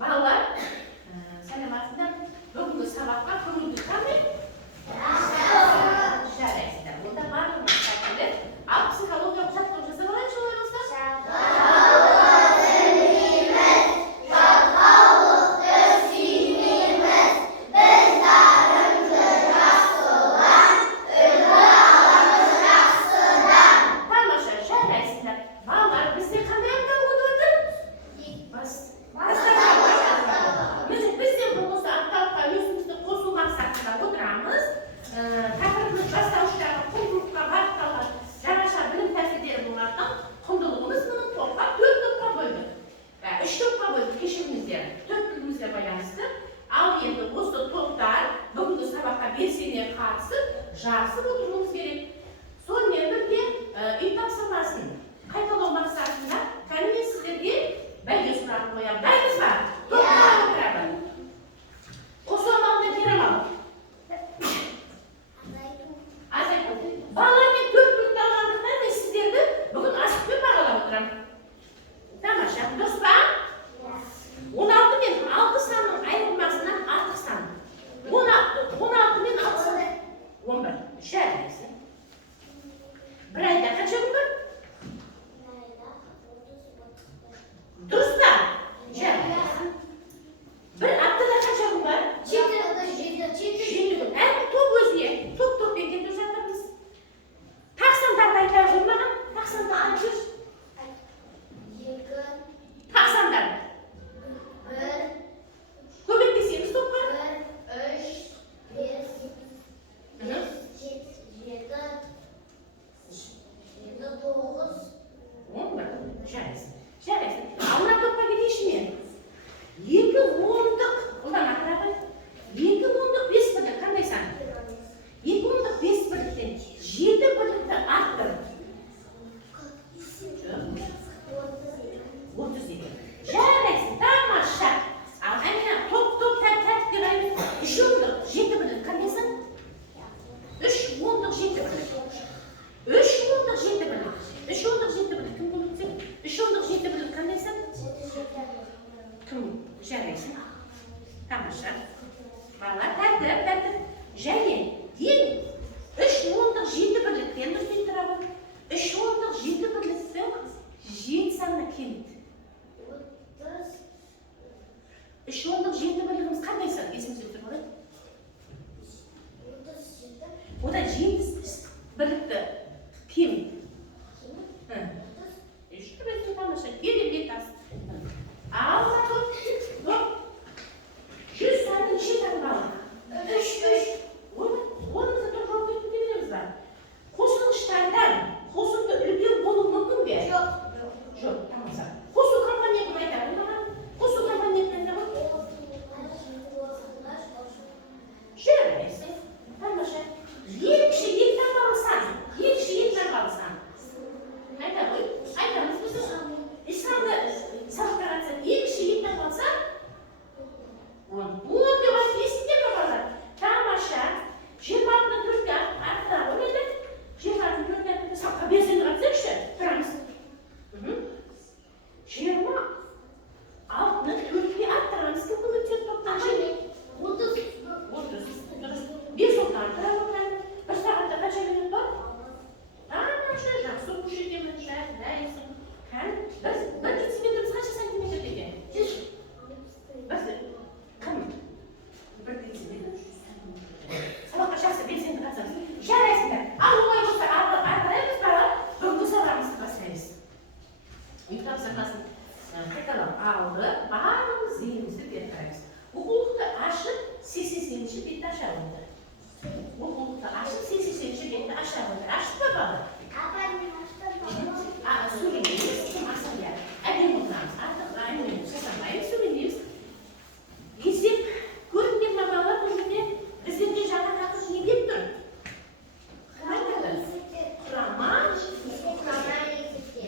Балалар, сәлеметсіздер. Бүгінгі сабаққа көңілдісіздер ме? Жарайсыздар. Онда барлығымыз сәттілік. Ал психологиялық жаттығу жасап алайыншы оларыңыздар? Жарысып отыруымыз керек. Сонымен бірге үй тапсырмасын қайталау мақсатында кәне мен сіздерге бәйге сұрағын қоямын. Дайынсыз ба? Тоқтап отырамын. Қосу амалына кері амал. Азайту. Балалармен 4 минут алғандықтан мен сіздерді бүгін асықпен бағалап отырамын. Тамаша. Дұрыс па? 16 мен 6 санның айырмасынан артық сан. 16 мен 6 сан. 11. Жарайсың. Bir ayda kaç gün var? Dürüst mü? Жарайсың. Bir haftada kaç gün var? 7 gün. Top өзіне. Топ бекет жатырмыз. Тақсандарды айта жүрмаған. Тақсандарды айтшы. Тақсандар. Көмектесеміз топқа. 11. Жарайсың. Ал мына топқа кетейінші мен. 2 ондық. Ұлдан ақырабын. 2 ондық 5 бірлік. Қандай сан? 2 ондық 5 бірліктен 7 бірлікті арттыр. 32. Жарайсың. Тамаша. Ал әмина топ тәртіпке қараймыз. 3 ондық 7 бірлік. Қандай сан? 3 ондық 7 бірлік. 3 ондық 7 бірлік. 3 ондық 7 бірлік. Кім көмектеседі? 3 ондық 7 бірлік қандай сан? Кім? Жарайсың. Тамаша. Балалар тәртіп. Және ең 3 ондық 7 бірліктен дұрыс тұрады. 3 ондық 7 бірлікті 7 санына келеді. 3 ондық 7 бірлігіміз қандай сан? Есімізде тұрып алайық. Ода 7 бірлікті кем. Үшті бәлті тамаша. Келе тас. Алға топ. 100 санды неше таңып алды? 3. Онымызды топ жауап кетіп береміз ба? Қосылғыштардан қосымды үлкен болу мүмкін бе? Жоқ. Тамаша. Қосу компонентін айтады ма? Қосу компонентін айтады ма? Жарайсың. Тамаша. Ең кіші 2 таңбалы сан. Айтамыз біз исламды сабаққа қатысып, ең кіші 2 таңбалы сан. 10 деп айтесіңдер ме балалар? Тамаша. 20-ны 4-ке арттыра қоймайды. 20-ны 4-ке сабаққа белсенді қатысайықшы. Тұрамыз. 20-ны 4-ке арттырамыз. Кім көмектеседі топтан? 30. Бес топтан арттыра қоймайды. Bir saatte kaça minut var? Tamam, жақсы оқушыдемін, жарайсың. Bir дециметріміз қанша сантиметр деген? Кім? 1 дециметр. Сабаққа жақсы белсенді қатысамыз. Жарайсыңдар. Ал олай болса арқараймыз бара, бүгінгі сабағымызды бастаймыз. Үй тапсырмасын қайталап алды, барлығымыз зейінімізді беріп қараймыз. Оқулықты ашып, 88-ші бетті аша қойды. Оқулықты ашып, 88-ші бетті аша қойды. Ашып па бала? Сөйлемейміз, кім асылия. Әдем отырамыз. Артық әңгімені жасамаймыз, сөйлемейміз. Есеп көрінген балалар бұл жерде біздерге жаңа тақырып не беріп тұр? Құрама.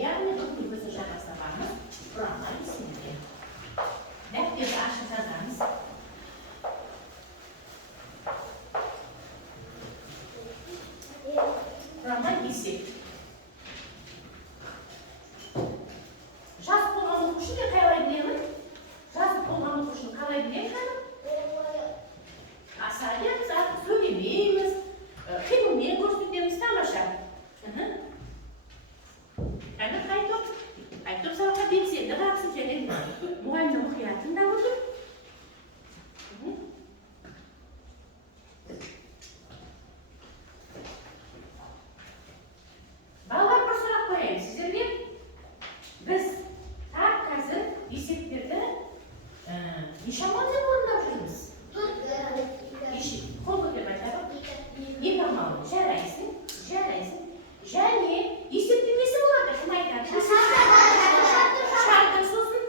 Яғни бүгін біздің жаңа сабағымыз құрама есебінде. Дәптерді ашып жазамыз. Құрама есеп. muayene okuyatın da buldum. Bağlar bir sorak koyayım sizlerge. Biz tak hazır eseptirde yaşamanı orundap жүрміз. Қолды деп айтады. Екі амал жарайсың. Және есептемесі болады. Кім айтады? Шарты сосын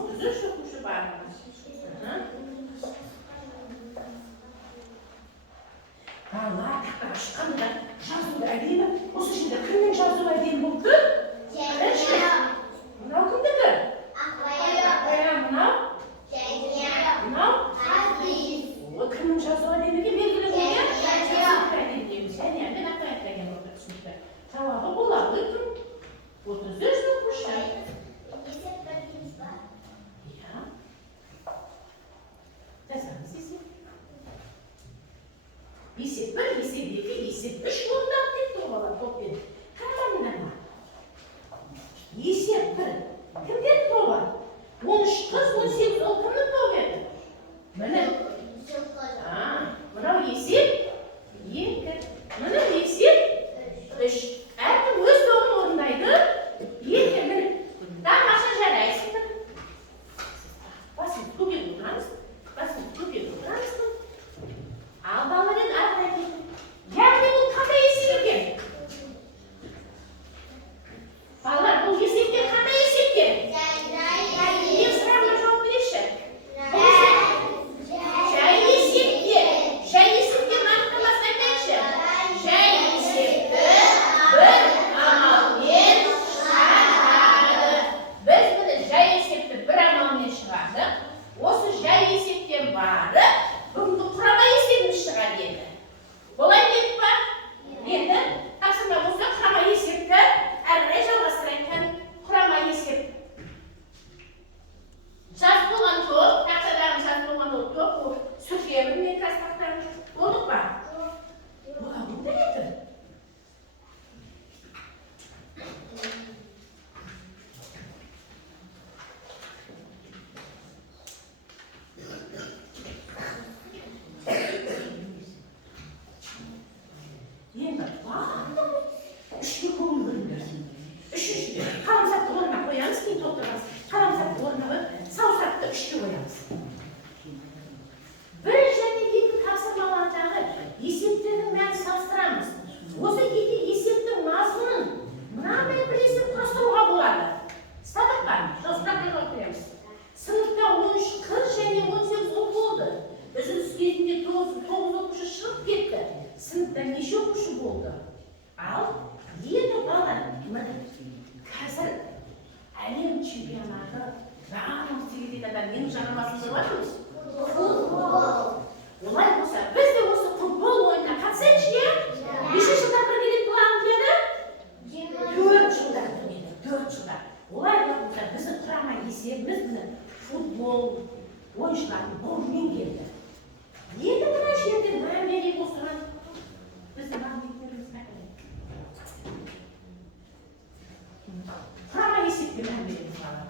33 o'quvchi bormi? Ballar chiqqanda yozuv adimi, o'sha yerda kimning yozuv adimi bo'ldi? Mana kimniki? Mana? Mana? O kimning yozuv adimiga belgilab qo'ygan? Deymiz. Ya'ni men aqlayotgan bo'ldi tushunishda. Javobi bo'ladi. 33 o'quvchi. Есеп 1, есеп 2, есеп 3 ondan кетті олар топпен. Қайдан бар? Есеп 1. Кімден тобы? 13 қыз, 18 ол кімнің тобы еді? Міне. Мынау есеп 2. Міне есеп 3. Әркім өз тобын орындайды. Енді міне. Тамаша жарайсыңдар. Басын көбек отырамыз. Басын көбек отырамыз. Al balların arkadaki. Yani bu kata esir ki. Ballar bu esirken kata esir ki. Bir sırayla çok bir işe. Şey esir ki. Şey esir ki mahkemasına geçer. Şey esir ki. Bir amalmen şartlardı. Biz bunu şey esir ki bir amalmen şartlardı. Osu şey esir ki vardı. Bunu kurama esirmiş çıkar dedi. Kolay değil mi? Dedi. Aslında bu da kurama esirdi. Erre жалғастыратын құрама есеп. Жас болған топ, тақшадағы жас болған ол топ, ол сүргемін мен тастақтарын болдық па? Оға бұнда еді. Енді барлығы үшке көңіл бөліңдер. Үшінші қаламсақты орнына қоямыз, кейін толтырамыз. Қаламсақты орнына саусақты үшке қоямыз. Бір және екі тапсырмалардағы есептердің мәнін салыстырамыз. Осы екі есептің мазмұнын мынандай бір есеп құрастыруға болады. Стадық бар, жоспарға қоямыз. Сыныпта 13 қыз және 18 ұл болды. Үзіліс кезінде 9 оқушы шығып кетті. Сыныпта неше оқушы болды? Ал енді бала қазір әлем чемпионаты жаңа теледидардан менің жаңа басымды бармыз. Футбол. Олай болса, біз де осы футбол ойынына қатысайықшы, иә? Неше жылда бір келеді бұл Олимпиада? 4 жылда келеді, 4 жылда. Олай болса, біздің құрама есебіміз футбол ойыншылардың бұрынмен келді. Енді мына жерде мән берейік осыған. Біздің мәліметтеріміз қайда? Құрама есепке мән береміз бала.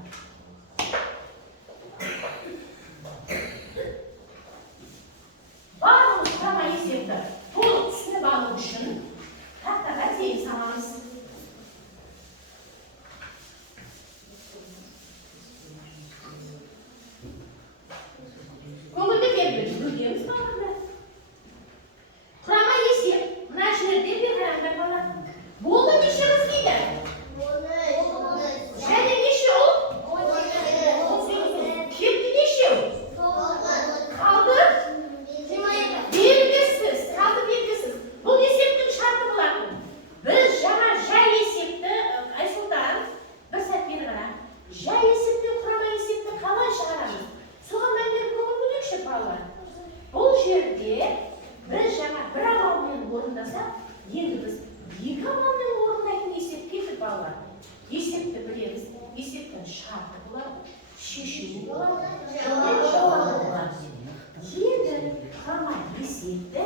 Барлық құрама есепті толық түсініп алу үшін тақтаға тегін саламыз. Көңілді беріп бөлгеміз баланда. Құрама есеп мына жерде бір қараңдар бала. Болды неше қыз дейді? Және неше ұл? 18. Кетті неше ұл? Қалды? Белгісіз. Қалды белгісіз. Бұл есептің шарты болатын. Біз жаңа жай есепті, Айсұлтан, бір сәт бері қара. Жай есепті, құрама есепті қалай шығарамыз? Соған мән беріп көңіл бөлейікші балалар. Бұл жерде біз жаңа бір амалмен орындасақ, енді біз екі амалмен орындайтын есеп келді балалар. Есепті білеміз, есептің шарты болады, шешуі болады, жауабы болады. Енді құрама есепті,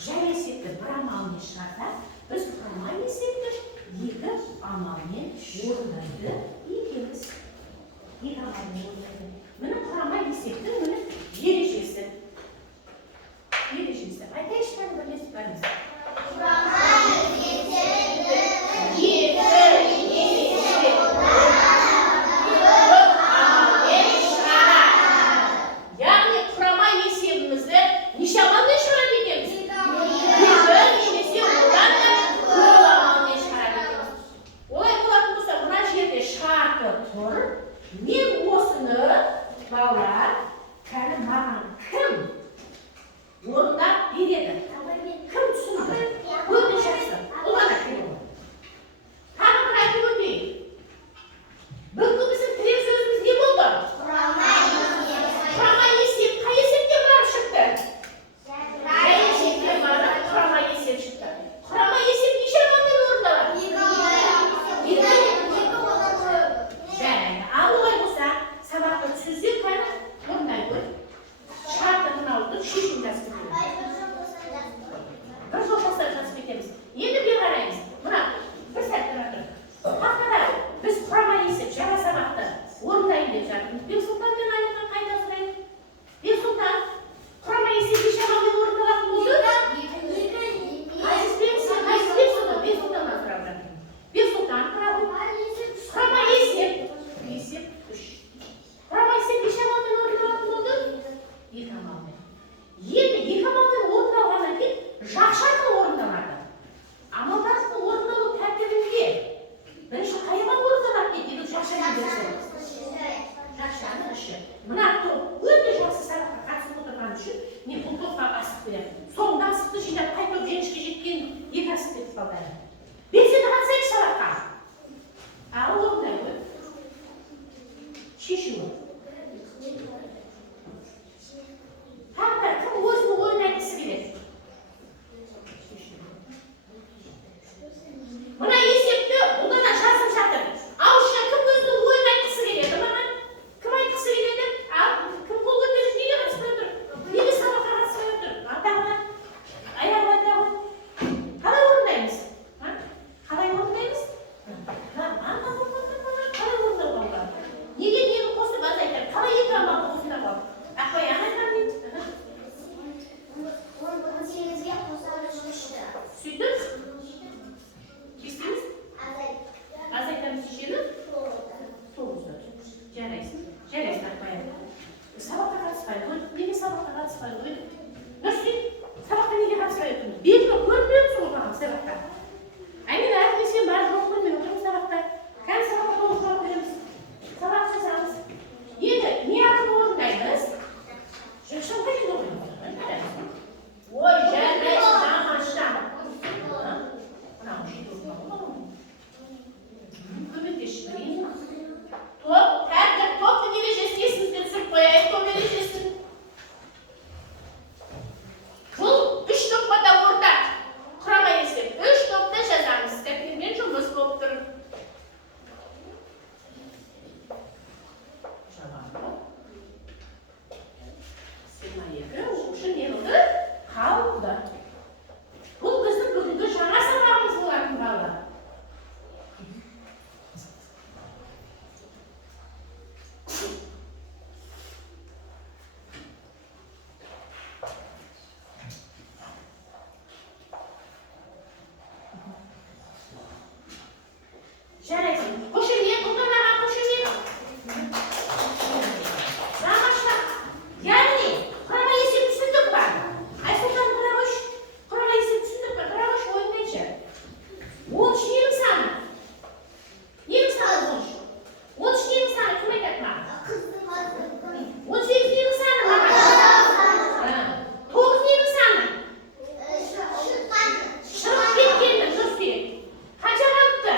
жай есепті бір амалмен шығарсақ, біз құрама есепті екі амалмен орындайды екенбіз. Екі амалмен орындайды. Міне құрама есептің міне ережесі. Ережесі. Айтайықшы бәрін бірлесіп бәріміз. Құрама есепті екі есеп амалмен шығарады. Яғни құрама есебімізді неше амалмен шығарады екенбіз? Екі немесе одан да көп амалмен шығарады екенбіз. Олай болатын болса, мына жерде шарты тұр. Мен осыны Bağlar, kendi mağan kim? Orada bir yedi. Kim tusundu? Bu düşersin. Ulan da kim olur? Tanrı bırakı bu değil. Bugün bizim direkt sözümüz ne buldu? Kurama yesip, kayısip diye var çıktı. Kayısip diye var, kurama yesip çıktı. Kurama yesip nişanlanın oradalar. Yani ağolay olsa sabahta süzük var, bundan koy. Şartlarını aldı, şişin gazetesi. Bir sofrasına transmitimiz. Yeni bir arayız. Buna bir saatten atır. Haftada biz kurama yesip, şara sabahta orundayım diyeceğim. Bir sultandan aynen kayda sırayım. Bir sultan kurama yesip bir şamanın orundalar mı olur? Aziz bir sultan, bir sultandan sonra bırakayım. Bir sultan kurama yesip, kurama yesip bir şamanın orundalar mı olur? Yıkamam. Yıkamamdan orundalarına git, jakşarkın orundalardan. Ama ben bu orundalığı tertibim değil. Ben şu kayamam orundalar dediğim jakşarkın dersin. Jakşarkın ışı. Bıraktı o, öyle jaksı sarıkta katsın oturgan düşün, ne bu topa asıp bilen. Sondan sıktı şimdi kayıp gençke jetken yıkasıp etip aldı. Bezi de katsayık sarıkta. Ağı orunday bu. Şişin o. Hatta kim özünü oynayıcısı bilir. Buna yesipti, ondan aşağısını çaktım. Avuşuna kim özünü oynayıcısı bilir. Kim ayıcısı bilir? Kim kol götürür, neyle kaçmıyordur? Neyle sabah kaçmıyordur? Adamlar, ayağı adamlar. Halay orundayız. Halay orundayız. Halay orundayız. Niye kostu bazayken, halay yıkanma kostuna bak. Akbayana efendim. Sütün? İstiniz? Azaytan şişini? Toğuzdur. Cereysin. Cereysin akbayana. Sabahta kaçıpaydı. Niye sabahta kaçıpaydı? Nasıl? Sabahta niye kaçıpaydı? Bir gün görmüyor musun o zaman sabahta? Aynı da herkesin bari yok bilmiyor musun sabahta? Kendi sabahta doğuşlar bilir misin? Sabah çözeriz. Niye akıl orundaydınız? Şakşam kaçın oluyor? Oy, cereysin. Aşağı. Top, her top da geleceğiz, kesin sırf boyaya top geleceğiz. Kıl, 3 topla da burada. Kuramayız hep. 3 topla жазамыз. Тәпірмен жұмыс болып тұр. Осы не болды? Қалды. Бұл біздің бүгінгі жаңа сабағымыз болатын балалар. Жарайсың. Көшірме, бұлдан аға көшірме. Жаңашта. Яғни, құрама есеп түсіндік ба? Айсұлтан құрама есеп түсіндік ба? Құрама ойындайшы. 13 ненің саны? Ненің саны 13? 13 ненің саны? Кім айтады ма? 18 ненің саны ма? 9 ненің саны? Шығып кеткенді, дұрыс керек. Қанша қалыпты?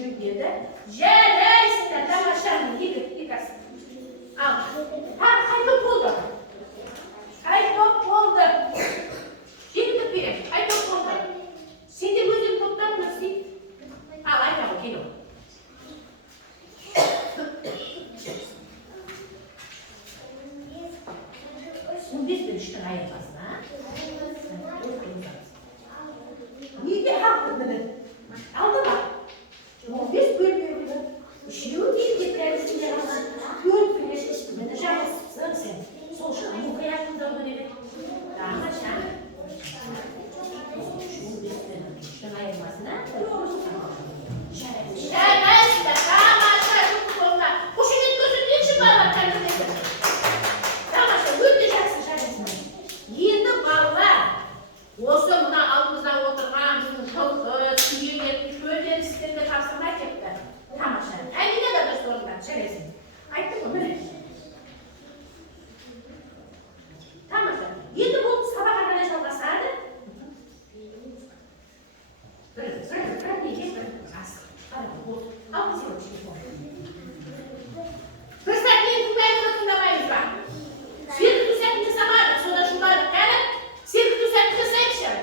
şu dedi. Reisinde tamaşanın yıkasın. Al. Hay top oldu. Hay top oldu. Şimdi bir. Hay top oldu. Şimdi gözün toptan nasıl? Al ay tamam kilo. Şimdi biz de düştün ayırmasına. Niye haklı dedi. Aldı bak. O biz görmüyoruz. Işıyor değil ki prensine ama. Gör güneş üstüne de şahsın sen. Sol şu an bu kıyafında böyle. Daha aşağı. Şimdi biz de düştün ayırmasına. Şerefsiz de tamam aşağı bu konuda. Kuşun gözünün niye çıkarlar kendine? Tamam aşağı gülmeyeceksin şerefsiz. Yedi valla. Olsa buna altımızdan oturgan bizim tavukları, tüyü yetmiş böyle sistemde kapsamak yaptı. Tamam aşağı. Emine de de sorundan şerefsiz. Ayıttı mı böyle? Tamam aşağı. Yedi bu sabah kadar çalışsaydı. Böyle diyeceğiz böyle. Hadi bu. Al bizi o şey bu. Fırsatlayın bu mevzusunu da mayız var. Sirkü septi samardık. Sonra şunlardık. Yani sirkü septi seçer.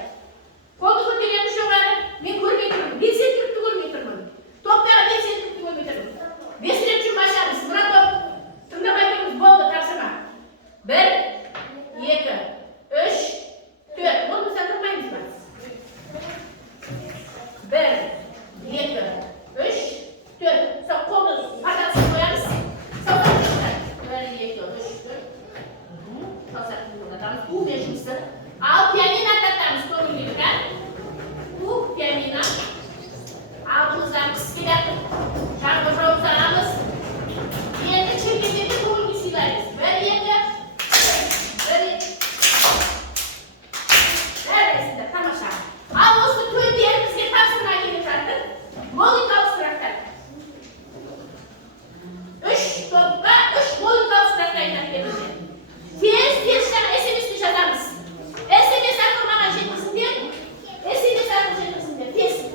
Koltuğu dilemiş olanı. Ben görmeyeceğim. Bir sirkü görmeyeceğim. Toplara bir sirkü görmeyeceğim. Bir sirkü başarız. Buna top. Tındamayacağımız boldu taksana. Bir, iki, üç, dört. Bunu sen tutmayın mı? Bir, iki, üç, dört. Sen kolu patates koyarız. Sonra bir, iki, üç, dört. Bu meclisi. Al piyanina tatarız sorun gibi kan. Bu piyanina. Altımızdan kıskiler. Şarkı sararız. Diğerine çekildiğinde kolun sileriz. Ver yenge. Ver. Neredesinde? Tam aşağı. Al olsun tüy diğerimizge taksına gelip zaten. Molu kalsıraklar. Üç topla, üç molu kalsıraklar gelecek. Tez sana SMS yazar mısın? SMS akılmana şey misin diye? SMS akılmana şey misin diye? Tez.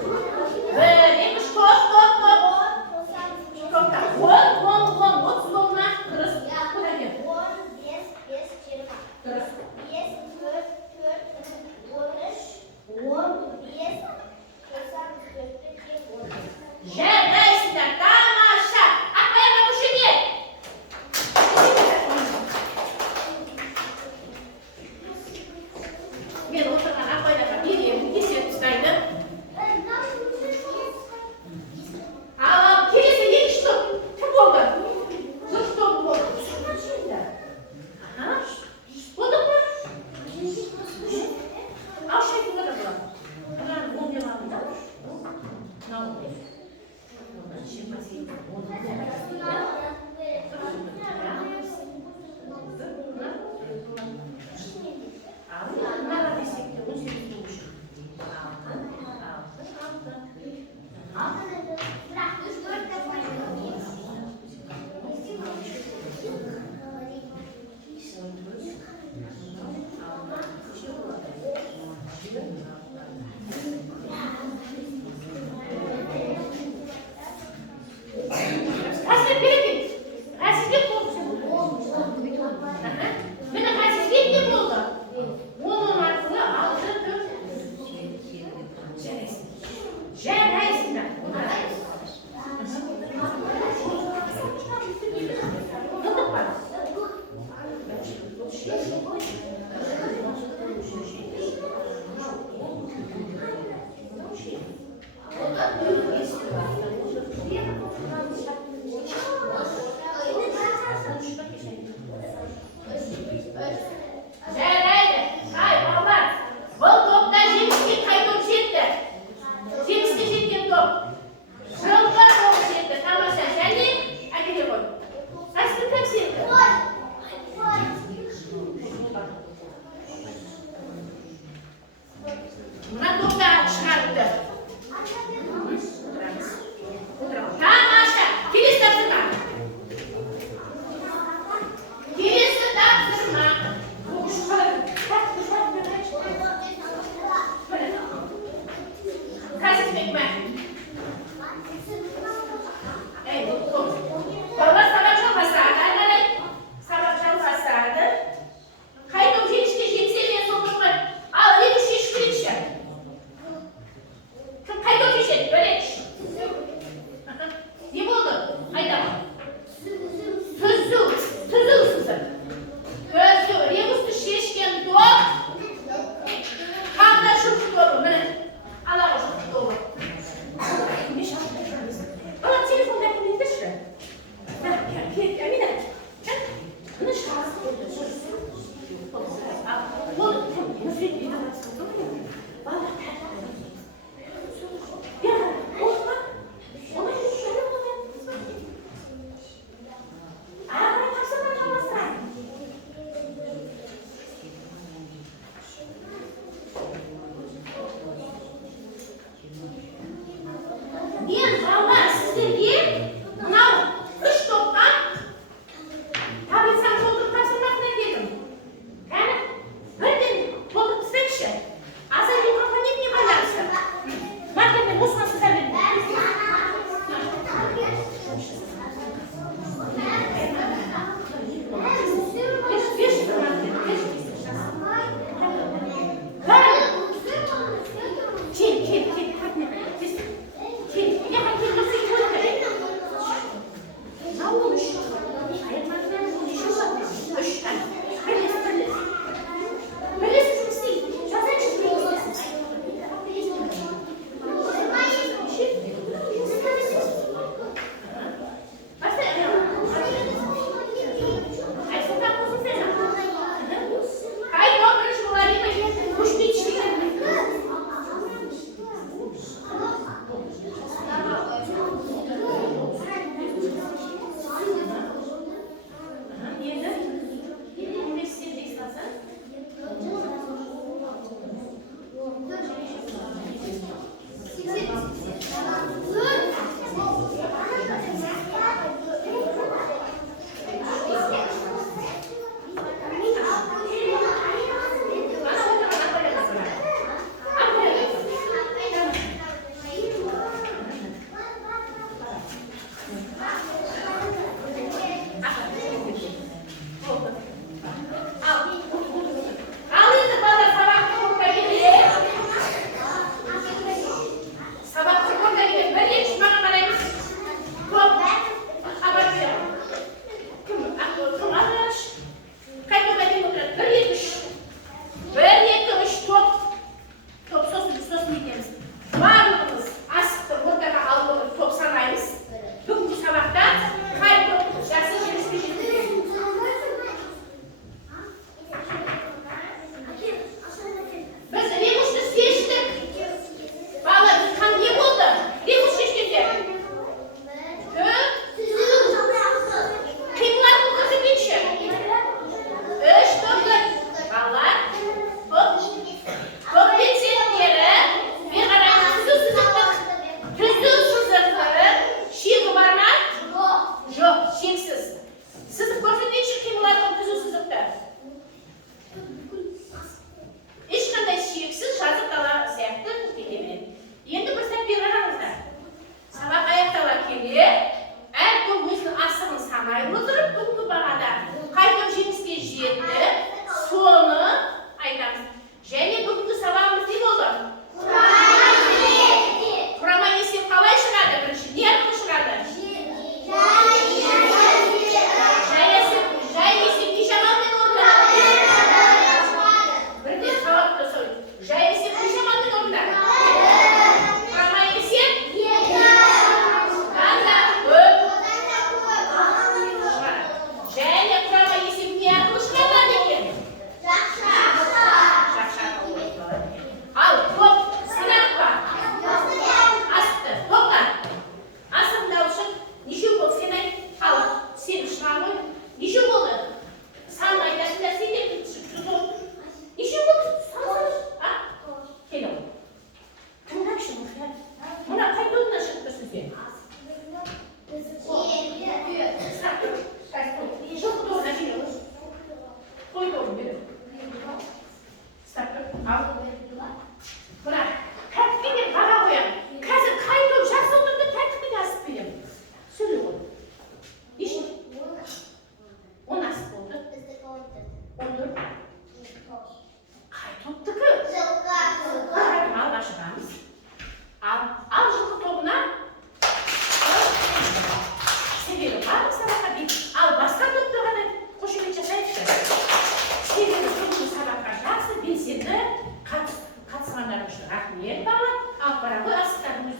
Bir, stop, stop, stop. Stopta. On, 30 olma. Terus. Bu ne diyor? Terus. Жертвуйте, тамаша. Apa yang kamu sedih? Мен отырған апайдарға беремін, кесет ұстайды. Ал келесі екі штук кім болды? Бір штук болды. Болды ма? Ал шайтында да болады. Мынаны он деп алыңдар. Мынау деп. 28.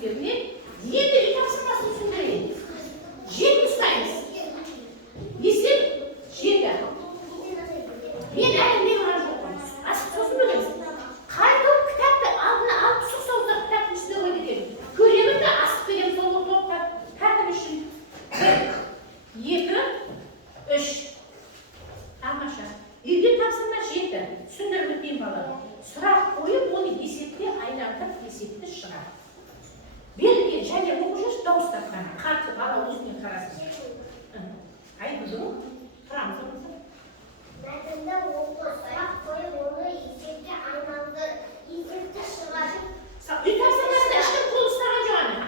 üzerine 7 tapsırmasını sündürelim. 7 sayınız. İsim 7. Bir elimde var yokumuz. Asıl sözü bölümüz. Kaydım kitapta altına alıp su sozda kitabın üstüne koyduk elim. Görevim de asıl vereyim solu toplar. Kardeşim 7, 3. Anlaşıldı. İlgili tapsırma 7. Sündürmek diyeyim bana. Sıra koyup onu esepli aylantıp esepli şırar. Bir және оқушыш дауыстатқан қатты бала өзіне қарасын. Ай кызым, тұрамыз орнымызда. Мәтінді оқы, сұрақ қойып, оны есепке айналды, есепті шығарып. Үй тапсырмасында ешкім қол ұстаған жоқ ана.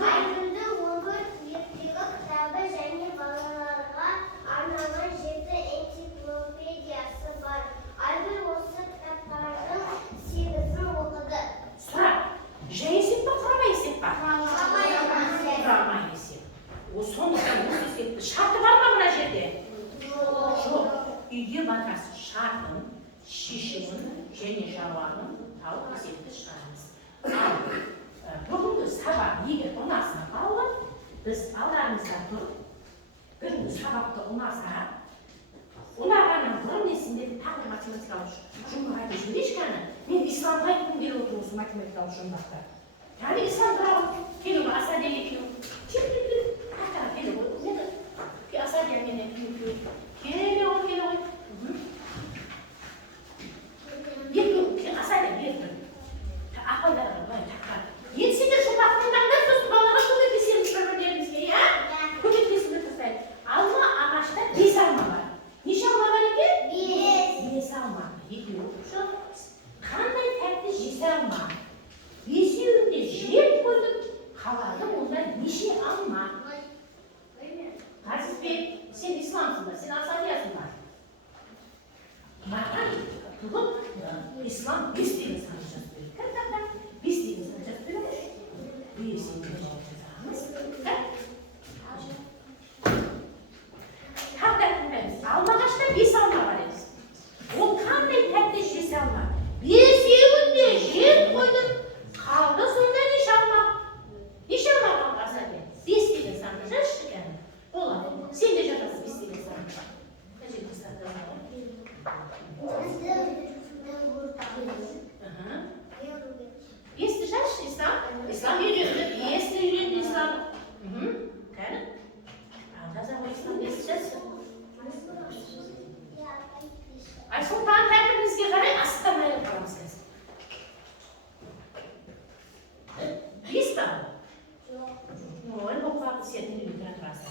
Мәтінді оқы, ертегі кітабы және балаларға арналған 7 энциклопедиясы бар. Айгүл осы кітаптардың 8-ін оқыды. Сұрақ, жай есеп па, құрама есеп па? Құрама есеп. О, сондықтан осы есепті шарты бар ма мына жерде? Жоқ. Үйге барғасы шартын, шешімін және жауабын тауып есепті шығарамыз. Бүгінгі сабақ егер ұнаса қалып, біз алдарыңызда тұрып, бүгінгі сабақты ұнаса, ұнағаннан бұрын несінде тағы математикалық жұмбақ айтып жіберейшкені, мен исламға айтқым келіп отыр осы математикалық жұмбақта. Яғни ислам туралы келу, асадия келу, тақтаға келу ғой. Асадия менен келу, келе ғой. Екі асадия берді. Ақылдарға былай таққан. Енді сендер жұмбақ тыңдаңдар, сосын балаға көмектесеміз бір-бірлерімізге, иә? Көмектесіп отырсайық. Алма ағашта 5 алма бар. Неше алма бар екен? 5 алма. Екеуі отырып қандай тәтті 7 алма. Бесеуінде жеп қойдым, қалады онда неше алма. Ғазизбек, сен исламсың ба, сен асадиясың ба? Маған тұғып, ислам 5 деген саны жазып береді. Кіртақта 5 деген саны жазып береді. 5 деген жауап жазамыз. Тақта тыңдаймыз. Алмағашта 5 алма бар еді. Ол қандай тәтті 7 алма. Бесеуінде жеп қойдым, қалды сонда неше алма? Неше алма қалды асадия? 5 деген саны жазшы кәні. Болады. Сен де жатасың 5 деген саны. Қажет қыстарды алады. Бесті жазшы ислам. Ислам үйренді. Бесті үйренді ислам. Кәні? Жаза ғой ислам бесті жазшы. Айсұлтан тәртібімізге қарай асықтан айырып қаламыз қазір. 5 ба? Ой, бұл қуақы сен үйренді тұрасың.